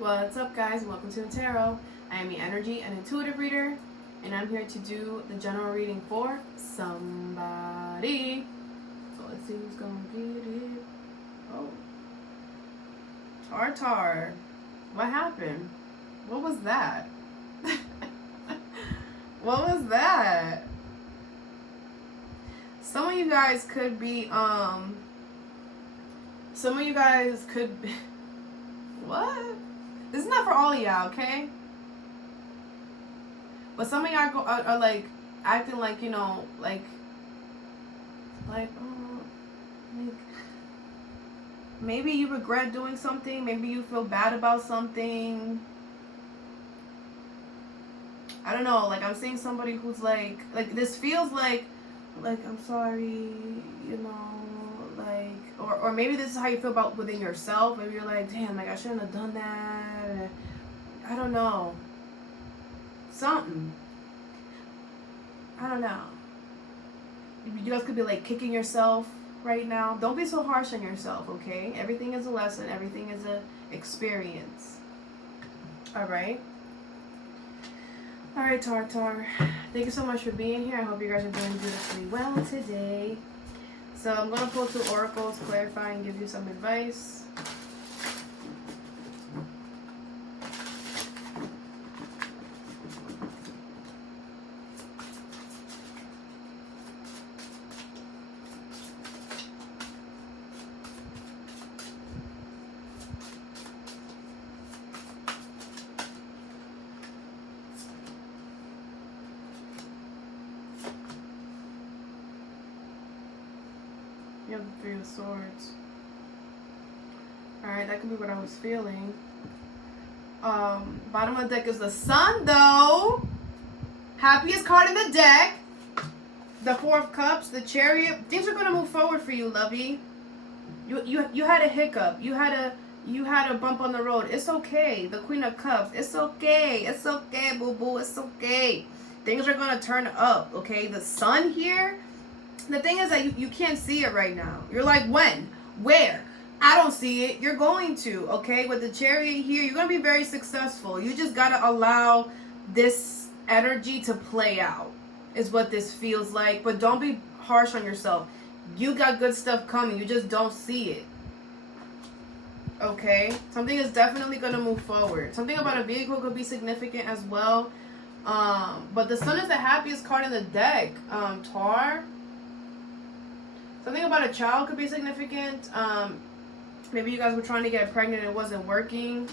What's up, guys? Welcome to Nutarot. I am your energy and intuitive reader, and I'm here to do the general reading for somebody. So let's see who's gonna get it. Oh, Tartar. What happened? What was that? What was that? Some of you guys could be what? This is not for all of y'all, okay? But some of y'all are like acting like, you know, like maybe you regret doing something, maybe you feel bad about something. I don't know, like I'm seeing somebody who's like this feels like I'm sorry, you know, like or maybe this is how you feel about within yourself. Maybe you're like, damn, like I shouldn't have done that. I don't know. Something. I don't know. You guys could be like kicking yourself right now. Don't be so harsh on yourself, okay? Everything is a lesson. Everything is a experience. Alright? Alright, Tartar. Thank you so much for being here. I hope you guys are doing beautifully well today. So I'm going to pull 2 oracles, clarify and give you some advice. You have the 3 of Swords. Alright, that could be what I was feeling. Bottom of the deck is the Sun, though. Happiest card in the deck. The 4 of Cups, the Chariot. Things are gonna move forward for you, lovey. You had a hiccup. You had a bump on the road. It's okay. The Queen of Cups. It's okay. It's okay, boo boo. It's okay. Things are gonna turn up. Okay. The Sun here. The thing is that you can't see it right now. You're like, when? Where? I don't see it. You're going to, okay? With the Chariot here, you're going to be very successful. You just got to allow this energy to play out, is what this feels like. But don't be harsh on yourself. You got good stuff coming. You just don't see it. Okay? Something is definitely going to move forward. Something about a vehicle could be significant as well. But the Sun is the happiest card in the deck, Tar. Something about a child could be significant. Maybe you guys were trying to get pregnant and it wasn't working.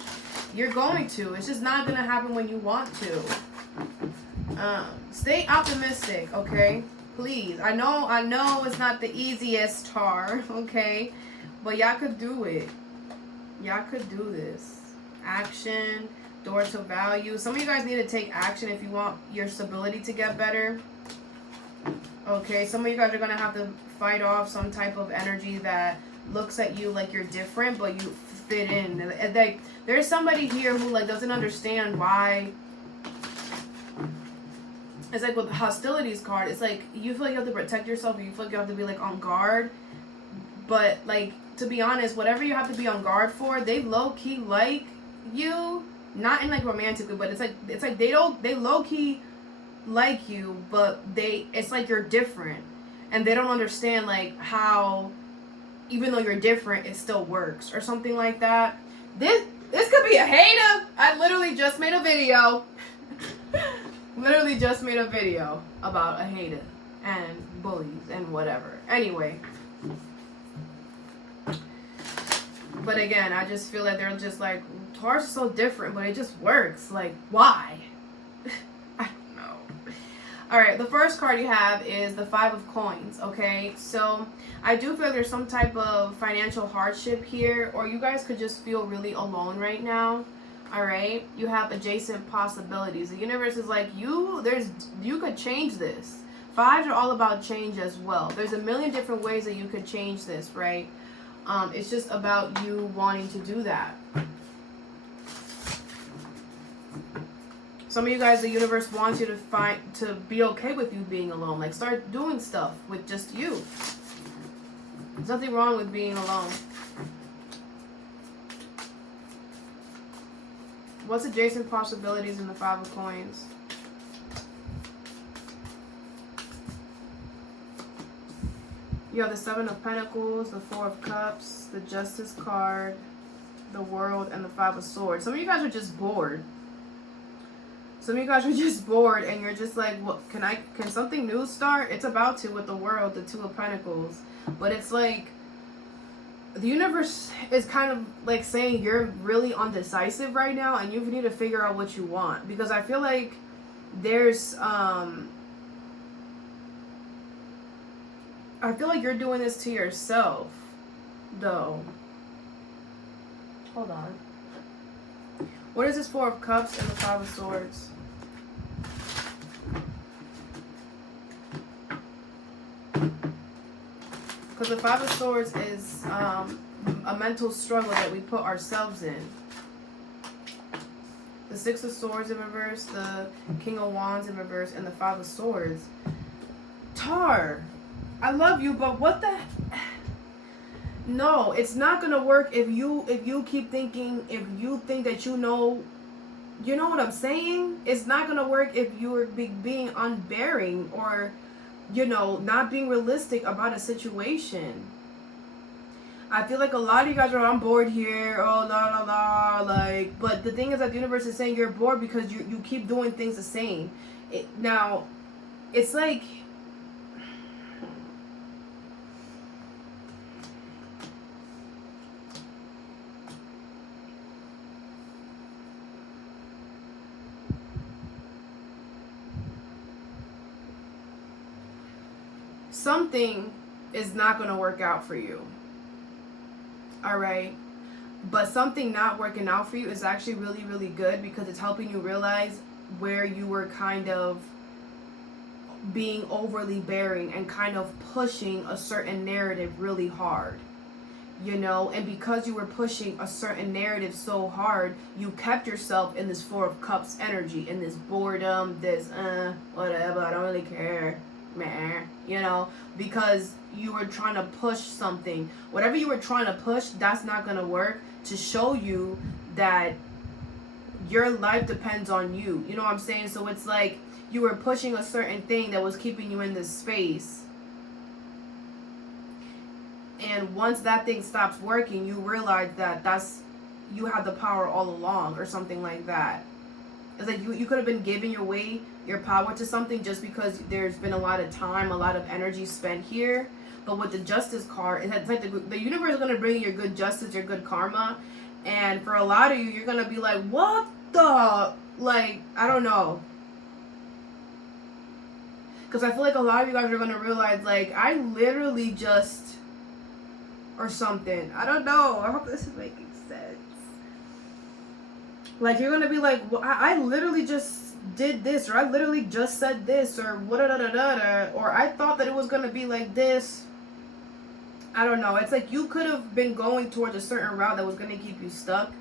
You're going to. It's just not going to happen when you want to. Stay optimistic, okay? Please. I know it's not the easiest, Tar, okay? But y'all could do it. Y'all could do this. Action, door to value. Some of you guys need to take action if you want your stability to get better. Okay, some of you guys are going to have to fight off some type of energy that looks at you like you're different, but you fit in. And like, there's somebody here who like doesn't understand why. It's like with the hostilities card, it's like you feel like you have to protect yourself, or you feel like you have to be like on guard. But like, to be honest, whatever you have to be on guard for, they low-key like you. Not in like romantically, but it's like they low-key like you, but it's like you're different, and they don't understand like how even though you're different it still works or something like that. This could be a hater. I literally just made a video about a hater and bullies and whatever. Anyway, but again, I just feel like they're just like, Taurus is so different, but it just works. Like, why? Alright, the first card you have is the 5 of Coins, okay? So, I do feel there's some type of financial hardship here, or you guys could just feel really alone right now, alright? You have adjacent possibilities. The universe is like, you could change this. 5s are all about change as well. There's a million different ways that you could change this, right? It's just about you wanting to do that. Some of you guys, the universe wants you to be okay with you being alone. Like, start doing stuff with just you. There's nothing wrong with being alone. What's adjacent possibilities in the Five of Coins? You have the Seven of Pentacles, the Four of Cups, the Justice card, the World, and the Five of Swords. Some of you guys are just bored. Some of you guys are just bored and you're just like, what, can something new start? It's about to with the World, the Two of Pentacles. But it's like, the universe is kind of like saying you're really undecisive right now and you need to figure out what you want. Because I feel like there's, I feel like you're doing this to yourself, though. Hold on. What is this Four of Cups and the Five of Swords? Because the Five of Swords is a mental struggle that we put ourselves in. The Six of Swords in reverse, the King of Wands in reverse, and the Five of Swords. Tar, I love you, but what the... No, it's not gonna work if you keep thinking, if you think that you know what I'm saying? It's not gonna work if you're being unbearing or, not being realistic about a situation. I feel like a lot of you guys are on board here, oh la la la, like, but the thing is that the universe is saying you're bored because you keep doing things the same. Now, it's like, something is not going to work out for you. All right. But something not working out for you is actually really, really good because it's helping you realize where you were kind of being overly bearing and kind of pushing a certain narrative really hard. And because you were pushing a certain narrative so hard, you kept yourself in this Four of Cups energy, in this boredom, this, whatever, I don't really care. Because you were trying to push something. Whatever you were trying to push, that's not going to work to show you that your life depends on you. You know what I'm saying? So it's like you were pushing a certain thing that was keeping you in this space. And once that thing stops working, you realize that you had the power all along or something like that. It's like you could have been giving your power to something just because there's been a lot of time, a lot of energy spent here. But with the Justice card, it's like the universe is going to bring you your good justice, your good karma. And for a lot of you, you're going to be like, what the? Like, I don't know. Because I feel like a lot of you guys are going to realize, like, I literally just... Or something. I don't know. I hope this is making sense. Like, you're going to be like, well, I literally just did this, or I literally just said this, or or I thought that it was going to be like this. I don't know. It's like you could have been going towards a certain route that was going to keep you stuck.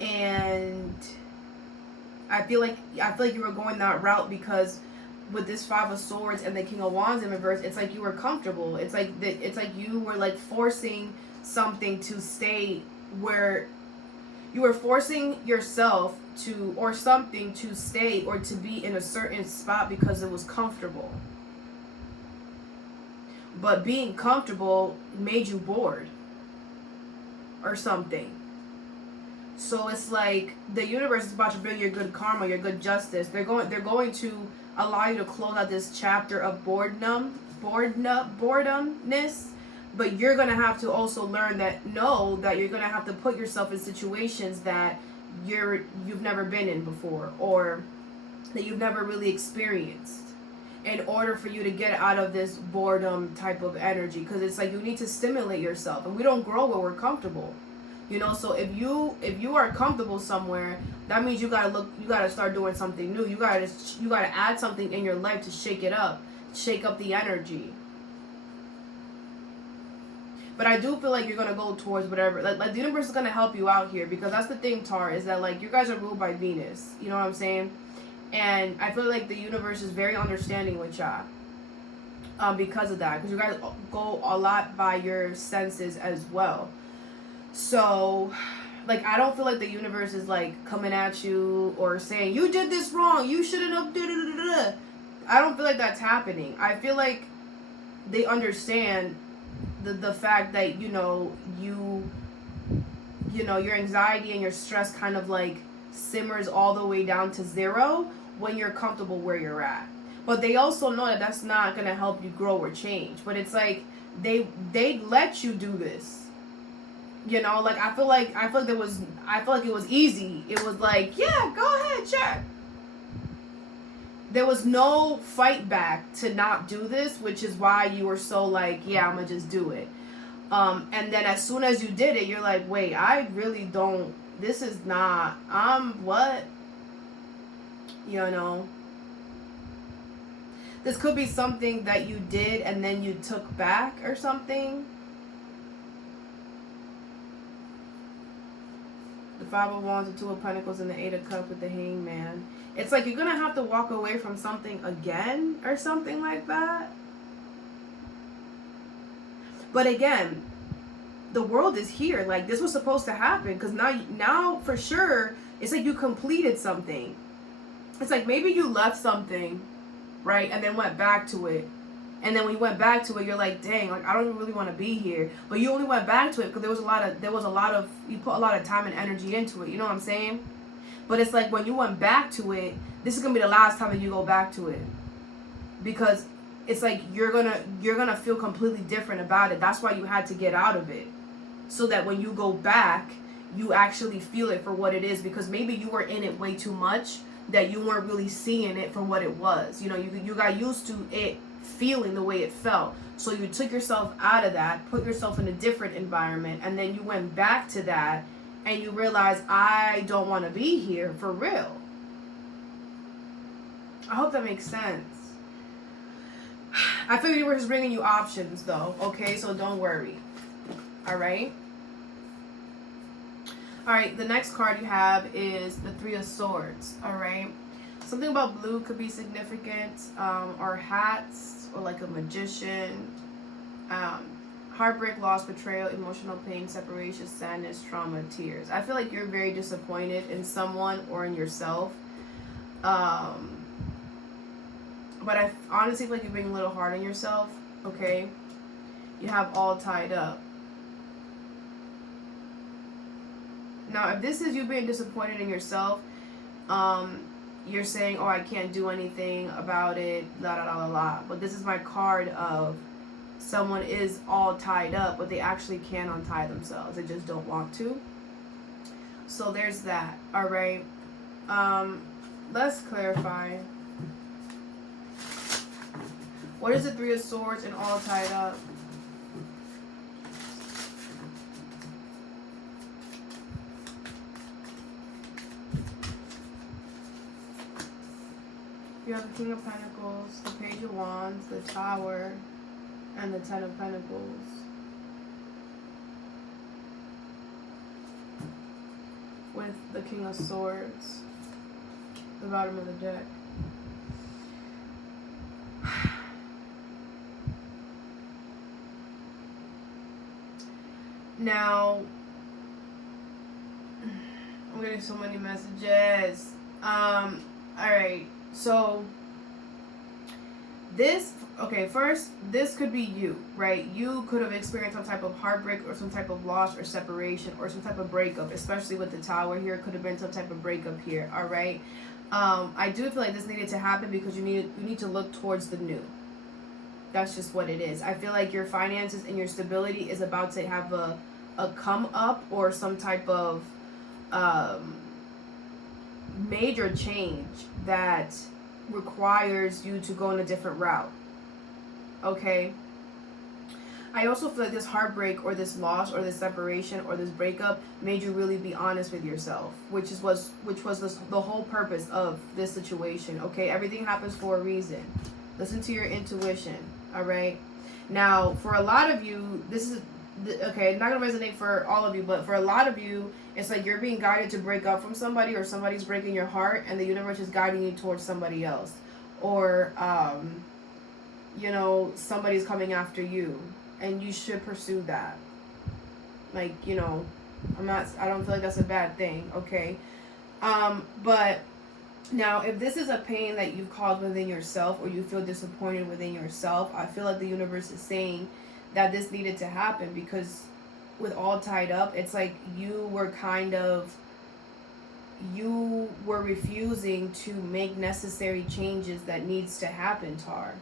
And I feel like you were going that route because with this Five of Swords and the King of Wands in reverse, it's like you were comfortable. It's like you were like forcing something to stay where you were forcing yourself to, or something to stay or to be in a certain spot because it was comfortable. But being comfortable made you bored or something. So it's like the universe is about to bring your good karma, your good justice. They're going to allow you to close out this chapter of boredomness. But you're going to have to also learn that you're going to have to put yourself in situations that you've never been in before, or that you've never really experienced, in order for you to get out of this boredom type of energy. Because it's like you need to stimulate yourself, and we don't grow where we're comfortable. So if you are comfortable somewhere, that means you gotta start doing something new. You gotta add something in your life to shake it up, shake up the energy. But I do feel like you're gonna go towards whatever. Like the universe is gonna help you out here, because that's the thing, Tar, is that like you guys are ruled by Venus. You know what I'm saying? And I feel like the universe is very understanding with y'all. Because of that, because you guys go a lot by your senses as well. So I don't feel like the universe is like coming at you or saying you did this wrong, you shouldn't have I don't feel like that's happening. I feel like they understand the fact that your anxiety and your stress kind of like simmers all the way down to zero when you're comfortable where you're at. But they also know that that's not going to help you grow or change. But it's like they let you do this. Like I feel like it was easy. It was like, yeah, go ahead, sure. There was no fight back to not do this, which is why you were so like, yeah, I'm gonna just do it. And then as soon as you did it, you're like, wait, I really don't, this is not, what? This could be something that you did and then you took back or something. The Five of Wands, the Two of Pentacles, and the Eight of Cups with the Hangman. It's like you're going to have to walk away from something again or something like that. But again, the world is here. Like, this was supposed to happen because now for sure, it's like you completed something. It's like maybe you left something, right, and then went back to it. And then when you went back to it, you're like, dang, like I don't really want to be here. But you only went back to it because you put a lot of time and energy into it. You know what I'm saying? But it's like when you went back to it, this is gonna be the last time that you go back to it, because it's like you're gonna feel completely different about it. That's why you had to get out of it, so that when you go back, you actually feel it for what it is. Because maybe you were in it way too much that you weren't really seeing it for what it was. You got used to it feeling the way it felt, so you took yourself out of that, put yourself in a different environment, and then you went back to that and you realize, I don't want to be here for real. I hope that makes sense. I feel the universe is bringing you options though, okay? So don't worry. Alright, the next card you have is the Three of Swords. Alright, something about blue could be significant, or hats, or like a magician. Heartbreak, loss, betrayal, emotional pain, separation, sadness, trauma, tears. I feel like you're very disappointed in someone or in yourself. But I honestly feel like you're being a little hard on yourself, okay? You have all tied up. Now, if this is you being disappointed in yourself, you're saying, oh, I can't do anything about it, la la la la la. But this is my card of someone is all tied up, but they actually can untie themselves. They just don't want to. So there's that. All right. Let's clarify. What is the Three of Swords and all tied up? You have the King of Pentacles, the Page of Wands, the Tower, and the Ten of Pentacles. With the King of Swords, the bottom of the deck. Now, I'm getting so many messages. Alright, so first, this could be you, right? You could have experienced some type of heartbreak or some type of loss or separation or some type of breakup, especially with the Tower here. Could have been some type of breakup here, all right? I do feel like this needed to happen because you need to look towards the new. That's just what it is. I feel like your finances and your stability is about to have a come up or some type of major change that requires you to go in a different route. Okay? I also feel like this heartbreak or this loss or this separation or this breakup made you really be honest with yourself, which was the whole purpose of this situation. Okay? Everything happens for a reason. Listen to your intuition. All right? Now, for a lot of you, this is okay, it's not gonna resonate for all of you, but for a lot of you, it's like you're being guided to break up from somebody, or somebody's breaking your heart, and the universe is guiding you towards somebody else, or somebody's coming after you, and you should pursue that. Like, I don't feel like that's a bad thing, okay? But now, if this is a pain that you've caused within yourself, or you feel disappointed within yourself, I feel like the universe is saying that this needed to happen, because with all tied up, it's like you were refusing to make necessary changes that needs to happen, Tar.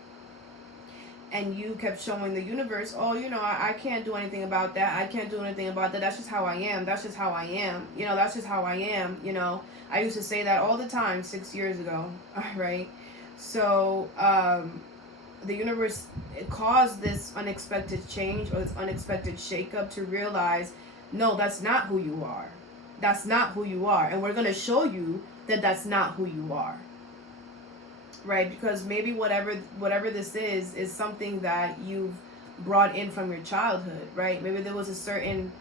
And you kept showing the universe, oh, I can't do anything about that. I can't do anything about that. That's just how I am. That's just how I am. That's just how I am. I used to say that all the time 6 years ago. All right. So the universe, it caused this unexpected change, or this unexpected shakeup, to realize, no, that's not who you are. That's not who you are. And we're going to show you that that's not who you are. Right? Because maybe whatever this is something that you've brought in from your childhood, right? Maybe there was a certain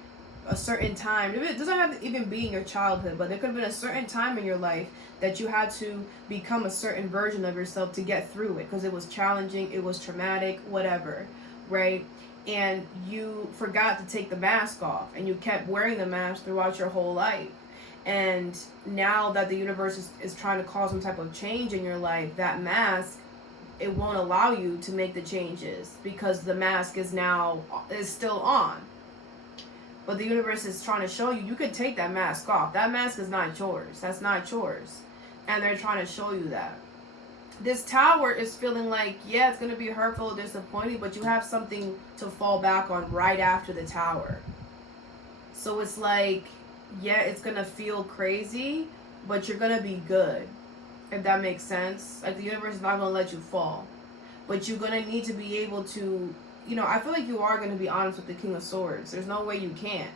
time, maybe it doesn't have to even be in your childhood, but there could have been a certain time in your life that you had to become a certain version of yourself to get through it, because it was challenging, it was traumatic, whatever, right? And you forgot to take the mask off, and you kept wearing the mask throughout your whole life. And now that the universe is trying to cause some type of change in your life, that mask, it won't allow you to make the changes, because the mask is still on. But the universe is trying to show you, you could take that mask off. That mask is not yours. That's not yours. And they're trying to show you that. This Tower is feeling like, yeah, it's going to be hurtful, disappointing, but you have something to fall back on right after the Tower. So it's like, yeah, it's going to feel crazy, but you're going to be good. If that makes sense. Like, the universe is not going to let you fall. But you're going to need to be able to, I feel like you are going to be honest with the King of Swords. There's no way you can't.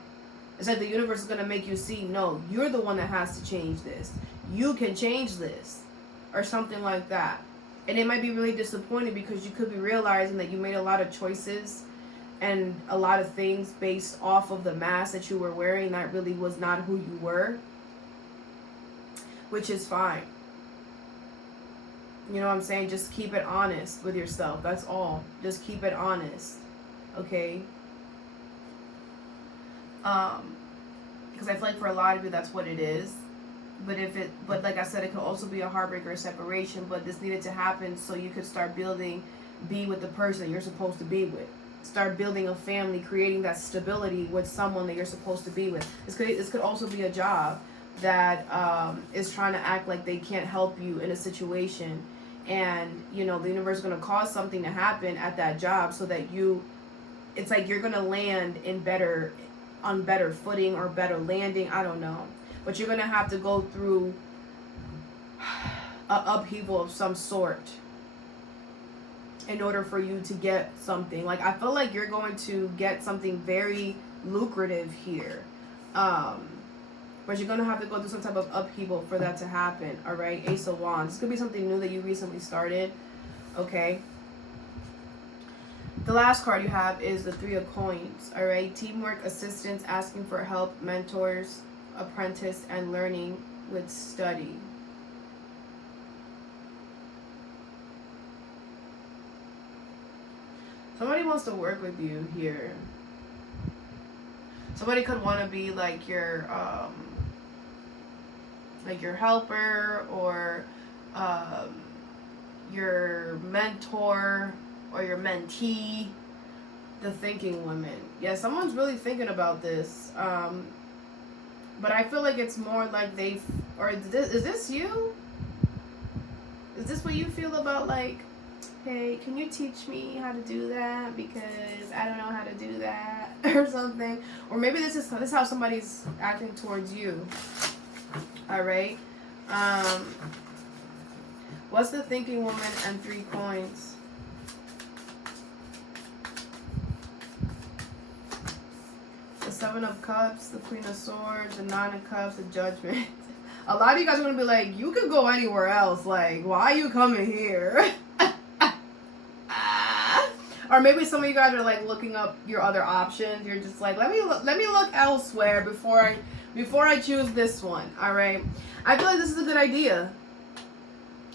It's like the universe is going to make you see, no, you're the one that has to change this. You can change this. Or something like that. And it might be really disappointing, because you could be realizing that you made a lot of choices and a lot of things based off of the mask that you were wearing that really was not who you were. Which is fine. You know what I'm saying? Just keep it honest with yourself. That's all. Just keep it honest. Okay? Because I feel like for a lot of you, that's what it is. But like I said, it could also be a heartbreak or a separation. But this needed to happen so you could start be with the person that you're supposed to be with. Start building a family, creating that stability with someone that you're supposed to be with. This could also be a job that is trying to act like they can't help you in a situation. And, the universe is going to cause something to happen at that job so that it's like you're going to land on better footing or better landing. I don't know. But you're going to have to go through an upheaval of some sort in order for you to get something. Like, I feel like you're going to get something very lucrative here. But you're going to have to go through some type of upheaval for that to happen. All right? Ace of Wands. This could be something new that you recently started. Okay? The last card you have is the Three of Coins. All right? Teamwork, assistance, asking for help, mentors, apprentice, and learning with study. Somebody wants to work with you here. Somebody could want to be like your helper, or your mentor, or your mentee. The thinking woman. Yeah, someone's really thinking about this. But I feel like it's more like is this you? Is this what you feel about, like, hey, can you teach me how to do that, because I don't know how to do that, or something? Or maybe this is how somebody's acting towards you. All right. What's the thinking woman and 3 coins? The 7 of Cups, the Queen of Swords, the 9 of Cups, the Judgment. A lot of you guys are going to be like, you could go anywhere else. Like, why are you coming here? Or maybe some of you guys are like looking up your other options. You're just like, let me look elsewhere before I choose this one. All right. I feel like this is a good idea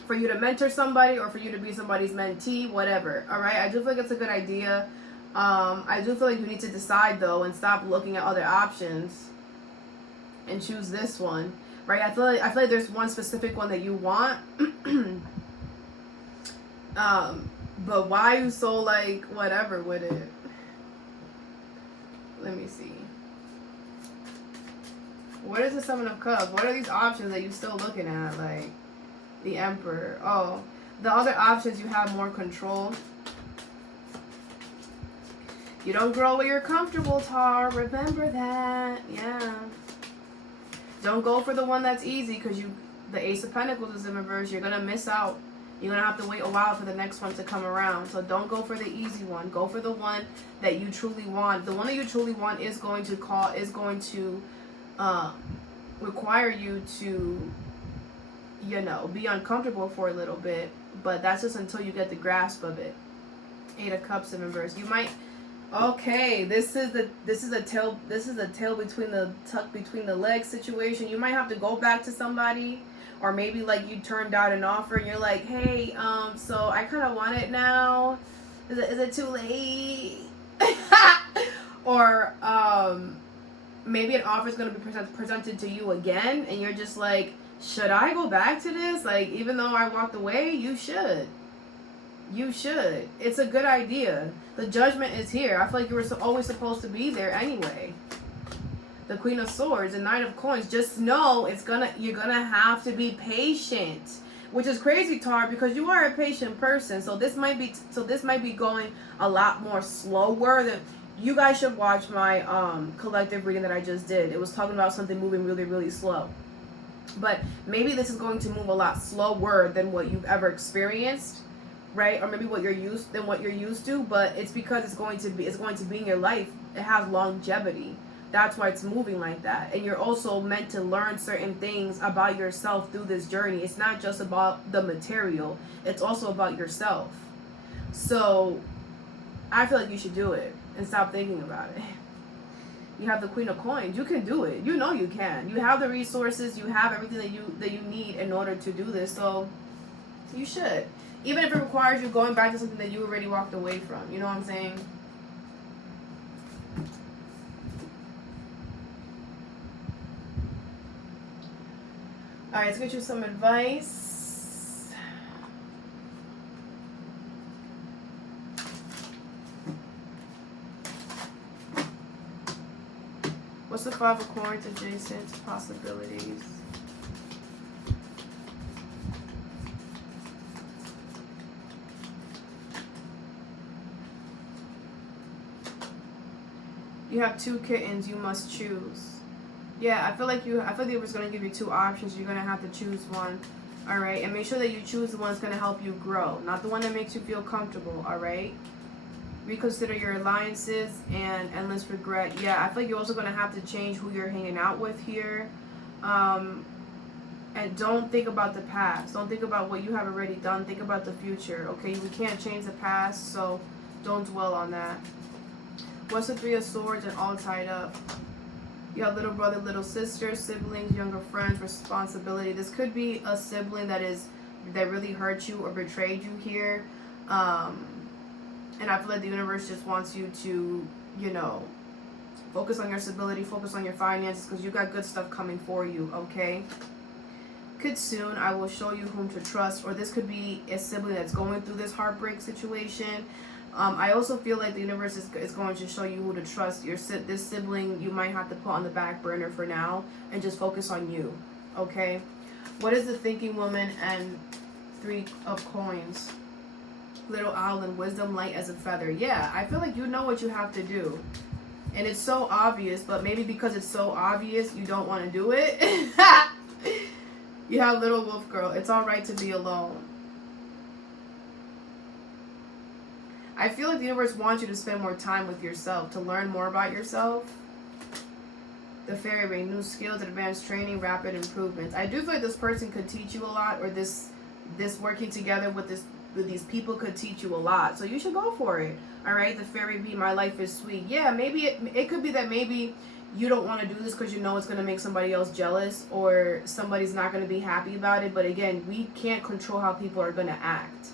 for you to mentor somebody, or for you to be somebody's mentee, whatever. All right. I do feel like it's a good idea. I do feel like you need to decide though, and stop looking at other options. and choose this one, right? I feel like there's one specific one that you want. But why are you so like whatever with it? Let me see. What is the Seven of Cups? What are these options that you're still looking at? Like the Emperor. Oh, the other options, you have more control. You don't grow where you're comfortable, Tar. Remember that. Yeah. Don't go for the one that's easy, because the Ace of Pentacles is in reverse. You're going to miss out. You're going to have to wait a while for the next one to come around. So don't go for the easy one. Go for the one that you truly want. The one that you truly want is going to require you to, be uncomfortable for a little bit. But that's just until you get the grasp of it. Eight of Cups in reverse. You might... Okay, this is a tail between the legs situation. You might have to go back to somebody, or maybe like you turned out an offer and you're like, hey, so I kind of want it now. Is it too late? Or maybe an offer is going to be presented to you again, and you're just like, should I go back to this? Like, even though I walked away, you should. You should. It's a good idea. The Judgment is here. I feel like you were always supposed to be there anyway. The Queen of Swords, the Knight of Coins. Just know you're gonna have to be patient, which is crazy, Tar, because you are a patient person. So this might be going a lot more slower than. You guys should watch my collective reading that I just did. It was talking about something moving really, really slow. But maybe this is going to move a lot slower than what you've ever experienced. Right? Or maybe what you're used to, but it's because it's going to be in your life. It has longevity. That's why it's moving like that. And you're also meant to learn certain things about yourself through this journey. It's not just about the material, it's also about yourself. So I feel like you should do it and stop thinking about it. You have the Queen of Coins. You can do it. You know you can. You have the resources, you have everything that you need in order to do this. So you should. Even if it requires you going back to something that you already walked away from. You know what I'm saying? Alright, let's get you some advice. What's the Five of Coins adjacent to possibilities? You have two kittens, you must choose. Yeah, I feel like they were going to give you two options. You're going to have to choose one. All right? And make sure that you choose the one that's going to help you grow, not the one that makes you feel comfortable. All right? Reconsider your alliances and endless regret. Yeah, I feel like you're also going to have to change who you're hanging out with here. And don't think about the past. Don't think about what you have already done. Think about the future. Okay? We can't change the past, so don't dwell on that. What's the Three of Swords and all tied up? You have little brother, little sister, siblings, younger friends, responsibility. This could be a sibling that really hurt you or betrayed you here. And I feel like the universe just wants you to, focus on your stability, focus on your finances, because you got good stuff coming for you, okay? Could soon, I will show you whom to trust. Or this could be a sibling that's going through this heartbreak situation. I also feel like the universe is going to show you who to trust. This sibling you might have to put on the back burner for now and just focus on you, okay? What is the Thinking Woman and Three of Coins? Little owl and wisdom, light as a feather. Yeah, I feel like you know what you have to do. And it's so obvious, but maybe because it's so obvious, you don't want to do it. You have little wolf girl. It's all right to be alone. I feel like the universe wants you to spend more time with yourself, to learn more about yourself. The fairy ring, new skills, advanced training, rapid improvements. I do feel like this person could teach you a lot, or this working together with these people could teach you a lot. So you should go for it. All right, the fairy bee, my life is sweet. Yeah, maybe it could be that maybe you don't want to do this because you know it's going to make somebody else jealous, or somebody's not going to be happy about it. But again, we can't control how people are going to act.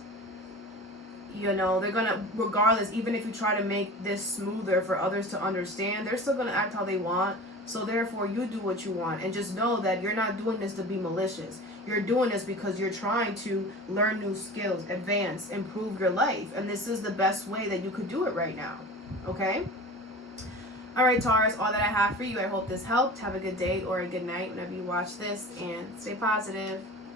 They're going to, regardless, even if you try to make this smoother for others to understand, they're still going to act how they want. So therefore, you do what you want. And just know that you're not doing this to be malicious. You're doing this because you're trying to learn new skills, advance, improve your life. And this is the best way that you could do it right now. Okay? All right, Taurus, all that I have for you. I hope this helped. Have a good day or a good night whenever you watch this. And stay positive.